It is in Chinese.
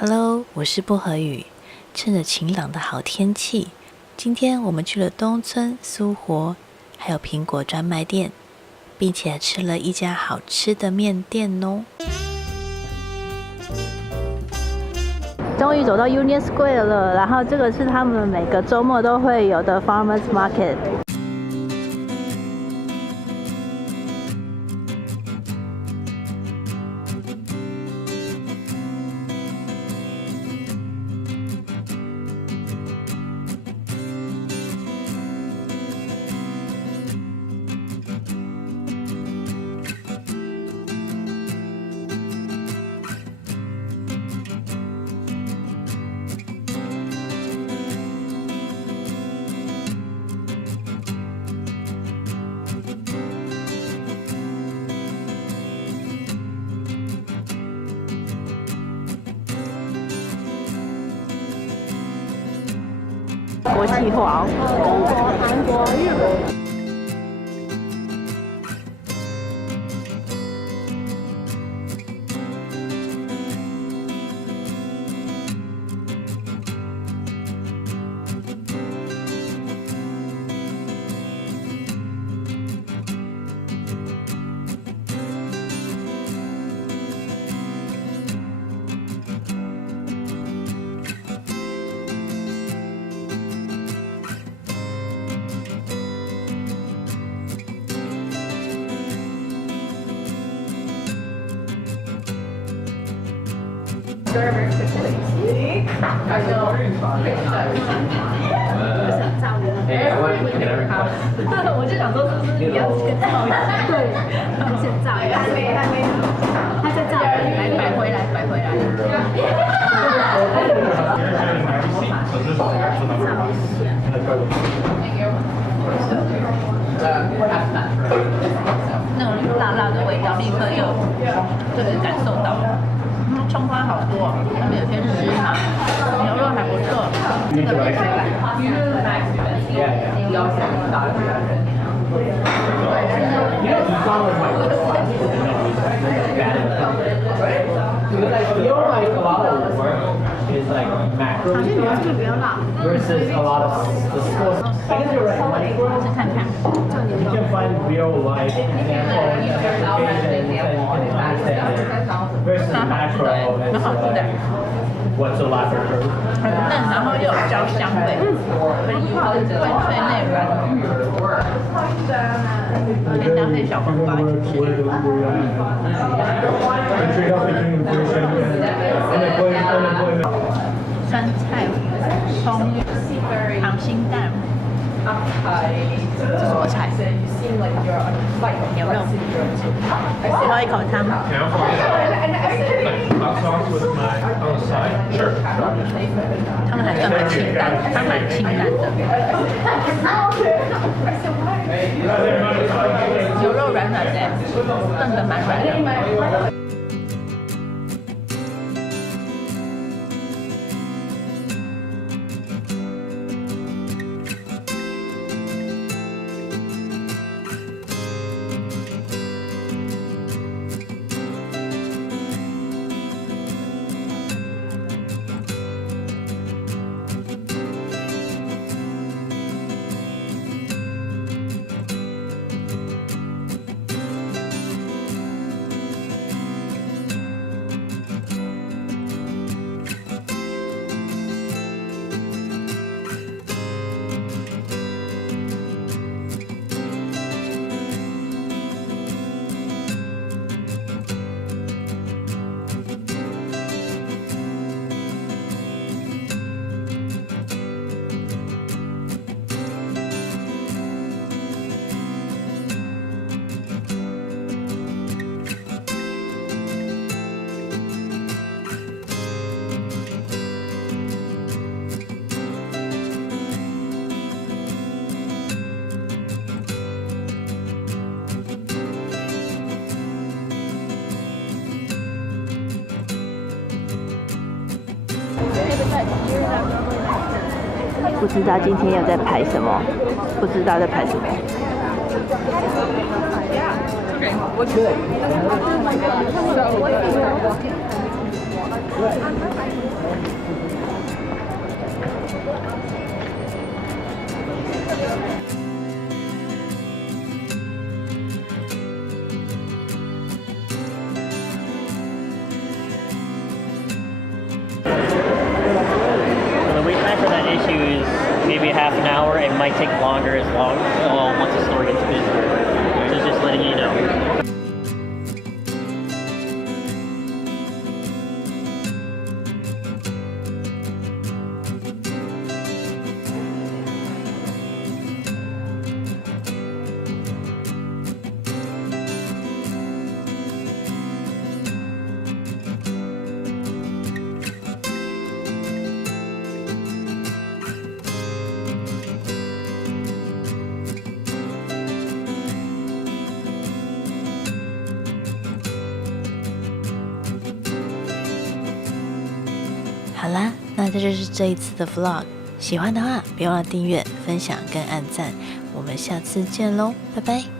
Hello， 我是薄荷雨。趁着晴朗的好天气，今天我们去了东村、苏活，还有苹果专卖店，并且吃了一家好吃的面店哦。终于走到 Union Square 了，然后这个是他们每个周末都会有的 Farmers Market。国际化哦，中国、韩国、日本。我就想说，是不是你要先照一下？对，他们先照一下。还没，他在照，来摆回来，摆回来。那种辣辣的味道，立刻就感受到了。葱花好多，他们有些是芝麻，牛肉还不错。这个没水感。好像你们这个比较辣。Versus a lot of the stores. I guess you're right. 试看看，这牛肉。You can find real life examples of occasions and you can understand it. Versus macro, it's what's so laughter? 很嫩，然后又有焦香味，很脆内软。可以搭配小黄瓜一起吃。酸菜、葱、溏心蛋。这是什么菜？牛肉。喝一口汤。他们还算蛮清淡，它蛮清淡的。牛肉软软的，炖得蛮软的。不知道今天又在排什么，不知道在排什么。What's good? maybe half an hour. It might take longer as long once the store gets busier. So just letting you know.好啦，那这就是这一次的 vlog。喜欢的话，别忘了订阅、分享跟按赞。我们下次见喽，拜拜。